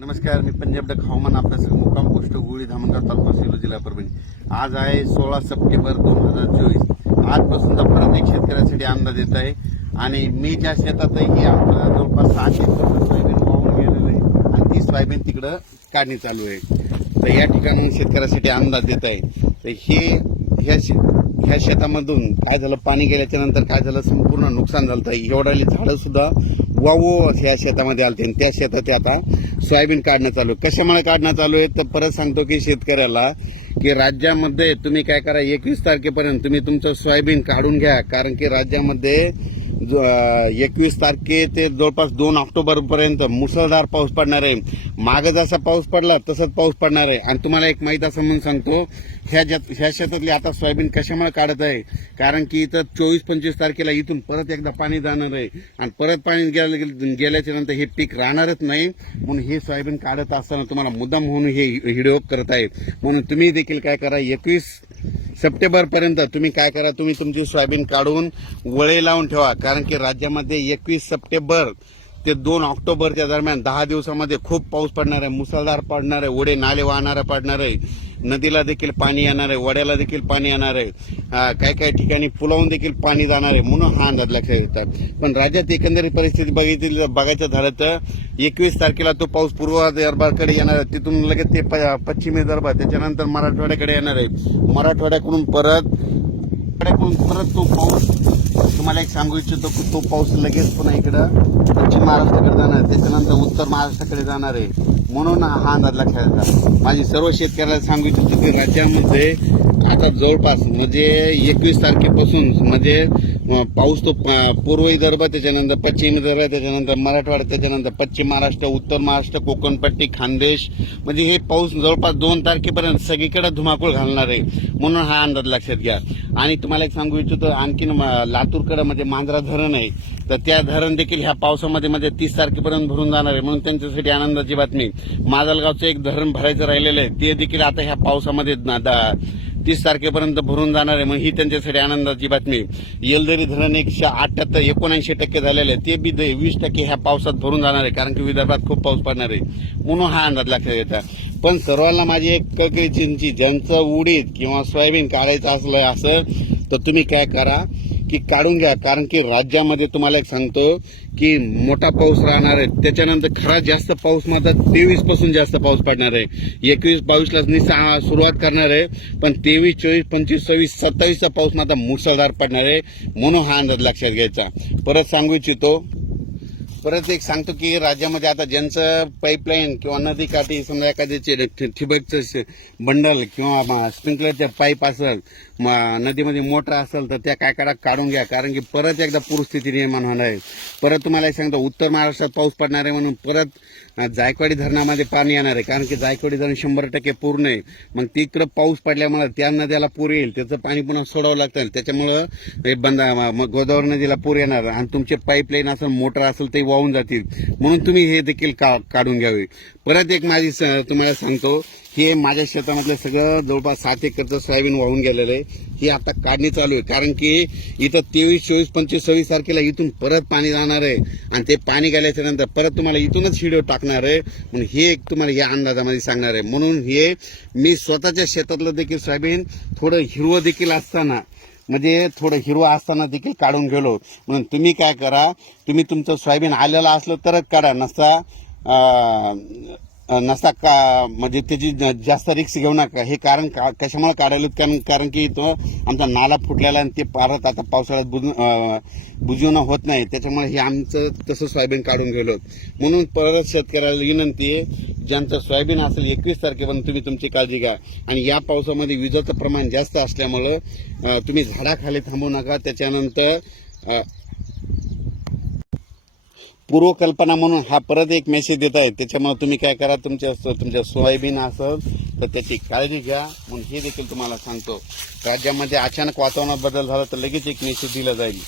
नमस्कार मी पंजाब डक हवामान अभ्यासक मुक्काम पोस्ट गोळी धामणगाव तालुका सेलू जिल्हा परभणी आज आहे सोळा सप्टेंबर दोन हजार चोवीस तर परत एक शेतकऱ्यासाठी अंदाज येत आहे आणि मी ज्या शेतातही आपल्याला ही आमच्या जवळपास सहाशे सोयाबीन वाहून गेलेलं आहे आणि ती सोयाबीन तिकडं काढणी चालू आहे तर या ठिकाणी शेतकऱ्यासाठी अंदाज देत आहे तर हे ह्या शेत ह्या शेतामधून काय झालं पाणी गेल्याच्या नंतर काय झालं संपूर्ण नुकसान झालं तर एवढ्याली झाडं सुद्धा वावो ह्या शेतामध्ये आलते आणि त्या शेतात आता सोयाबीन काढणं चालू आहे कशामुळे काढणं चालू आहे तर परत सांगतो की शेतकऱ्याला की राज्यामध्ये तुम्ही काय करा एकवीस तारखेपर्यंत तुम्ही तुमचं सोयाबीन काढून घ्या कारण की राज्यामध्ये एकवीस तारखे ते जवळपास दोन ऑक्टोबरपर्यंत मुसळधार पाऊस पडणार आहे मागं जसा पाऊस पडला तसंच पाऊस पडणार आहे आणि तुम्हाला एक माहीत असं म्हणून सांगतो ह्या ज्या ह्या शेतातली आता सोयाबीन कशामुळे काढत आहे कारण की इथं चोवीस पंचवीस तारखेला इथून परत एकदा पाणी जाणार आहे आणि परत पाणी गेल्या गेल्याच्या नंतर हे पीक राहणारच नाही म्हणून हे सोयाबीन काढत असताना तुम्हाला मुद्दाम म्हणून हे व्हिडिओ करत आहे म्हणून तुम्ही देखील काय करा एकवीस सप्टेंबर पर्यंत तुम्ही काय करा तुम्ही तुमची सोयाबीन काढून वळे लावून ठेवा कारण की राज्यामध्ये एकवीस सप्टेंबर ते दोन ऑक्टोबरच्या दरम्यान दहा दिवसामध्ये खूप पाऊस पडणार आहे मुसळधार पडणार आहे ओढे नाले वाहणारा पडणार आहे नदीला देखील पाणी येणार आहे वड्याला देखील पाणी येणार आहे काही काही ठिकाणी पुलावून देखील पाणी जाणार आहे म्हणून हा अंदाज लक्षात येतात पण राज्यात एकंदरीत परिस्थिती बघितली बघायचं झालं तर एकवीस तारखेला तो पाऊस पूर्व दरबारकडे येणार आहे तिथून लगेच ते पश्चिम दरबार त्याच्यानंतर मराठवाड्याकडे येणार आहे मराठवाड्याकडून परत परत तो पाऊस तुम्हाला एक सांगू इच्छितो की तो पाऊस लगेच पुन्हा इकडं दक्षिण महाराष्ट्राकडे जाणार आहे त्याच्यानंतर उत्तर महाराष्ट्राकडे जाणार आहे म्हणून हा अंदाज लक्षात माझी सर्व शेतकऱ्याला सांगू इच्छितो की राज्यामध्ये आता जवळपास म्हणजे एकवीस तारखेपासून म्हणजे पाऊस तो पूर्व विदर्भ त्याच्यानंतर पश्चिम विदर्भ त्याच्यानंतर मराठवाडा त्याच्यानंतर पश्चिम महाराष्ट्र उत्तर महाराष्ट्र कोकणपट्टी खानदेश म्हणजे हे पाऊस जवळपास दोन तारखेपर्यंत सगळीकडे धुमाकूळ घालणार आहे म्हणून हा अंदाज लक्षात घ्या आणि तुम्हाला एक सांगू इच्छितो आणखीन लातूरकडे म्हणजे मांजरा धरण आहे तर त्या धरण देखील ह्या पावसामध्ये म्हणजे तीस तारखेपर्यंत भरून जाणार आहे म्हणून त्यांच्यासाठी आनंदाची बातमी माजलगावचं एक धरण भरायचं राहिलेलं आहे ते देखील आता ह्या पावसामध्ये तीस तारखेपर्यंत भरून जाणार आहे मग ही त्यांच्यासाठी आनंदाची बातमी येलदरी धरण एकशे अठ्याहत्तर एकोणऐंशी टक्के झालेले आहे ते बी वीस टक्के ह्या पावसात भरून जाणार आहे कारण की विदर्भात खूप पाऊस पडणार आहे म्हणून हा अंदाज लक्षात येतात पण सर्वांना माझी एक कळकळी चिंची ज्यांचं उडीद किंवा सोयाबीन काढायचं असलं असं तर तुम्ही काय करा की काढून घ्या कारण की राज्यामध्ये तुम्हाला एक सांगतो की मोठा पाऊस राहणार आहे त्याच्यानंतर खरा जास्त पाऊस मात्र तेवीस पासून जास्त पाऊस पडणार आहे एकवीस बावीसला सुरुवात करणार आहे पण तेवीस चोवीस पंचवीस सव्वीस सत्तावीसचा पाऊस मात्र मुसळधार पडणार आहे म्हणून हा अंदाज लक्षात घ्यायचा परत सांगू इच्छितो परत एक सांगतो की राज्यामध्ये आता ज्यांचं पाईपलाईन किंवा नदी काठी समजा एखाद्याचे ठिबकचं बंडल किंवा स्प्रिंकलरच्या पाईप असेल नदीमध्ये मोटर असेल तर त्या काय काढा काढून घ्या कारण की परत एकदा पूरस्थिती निर्माण होणार आहे परत तुम्हाला हे सांगतो उत्तर महाराष्ट्रात पाऊस पडणार आहे म्हणून परत जायकवाडी धरणामध्ये पाणी येणार आहे कारण की जायकवाडी धरण शंभर टक्के पूर्ण आहे मग तिकडं पाऊस पडल्यामुळे त्या नद्याला पूर येईल त्याचं पाणी पुन्हा सोडावं लागतं त्याच्यामुळं हे बंद गोदावरी नदीला पूर येणार आणि तुमचे पाईपलाईन असेल मोटर असेल ते वाहून जातील म्हणून तुम्ही हे देखील का काढून घ्यावे परत एक माझी तुम्हाला सांगतो हे माझ्या शेतामधलं सगळं जवळपास सात एकरचं सोयाबीन वाहून गेलेलं आहे ही आता काढणी चालू आहे कारण की इथं तेवीस चोवीस पंचवीस सव्वीस तारखेला इथून परत पाणी जाणार आहे आणि ते पाणी गेल्याच्या नंतर परत तुम्हाला इथूनच व्हिडिओ टाकणार आहे म्हणून हे एक तुम्हाला या अंदाजामध्ये सांगणार आहे म्हणून हे मी स्वतःच्या शेतातलं देखील सोयाबीन थोडं हिरवं देखील असताना म्हणजे थोडं हिरवं असताना देखील काढून गेलो म्हणून तुम्ही काय करा तुम्ही तुमचं सोयाबीन आलेलं असलं तरच काढा नसता नसता का म्हणजे त्याची जास्त रिक्स घेऊ नका हे कारण का कशामुळे काढायला कारण कारण की तो आमचा नाला फुटलेला आणि ते पारत आता पावसाळ्यात बुज बुजवणं होत नाही त्याच्यामुळे हे आमचं तसं सोयाबीन काढून गेलो म्हणून परत शेतकऱ्याला विनंती आहे ज्यांचं सोयाबीन असेल एकवीस तारखेपर्यंत तुम्ही तुमची काळजी घ्या आणि या पावसामध्ये विजेचं प्रमाण जास्त असल्यामुळं तुम्ही झाडाखाली थांबू नका त्याच्यानंतर पूर्वकल्पना म्हणून हा परत एक मेसेज देत आहे त्याच्यामुळे तुम्ही काय करा तुमच्या तुमच्या सोयाबीन असं तर त्याची काळजी घ्या म्हणून हे देखील तुम्हाला सांगतो राज्यामध्ये अचानक वातावरणात बदल झाला तर लगेच एक मेसेज दिला जाईल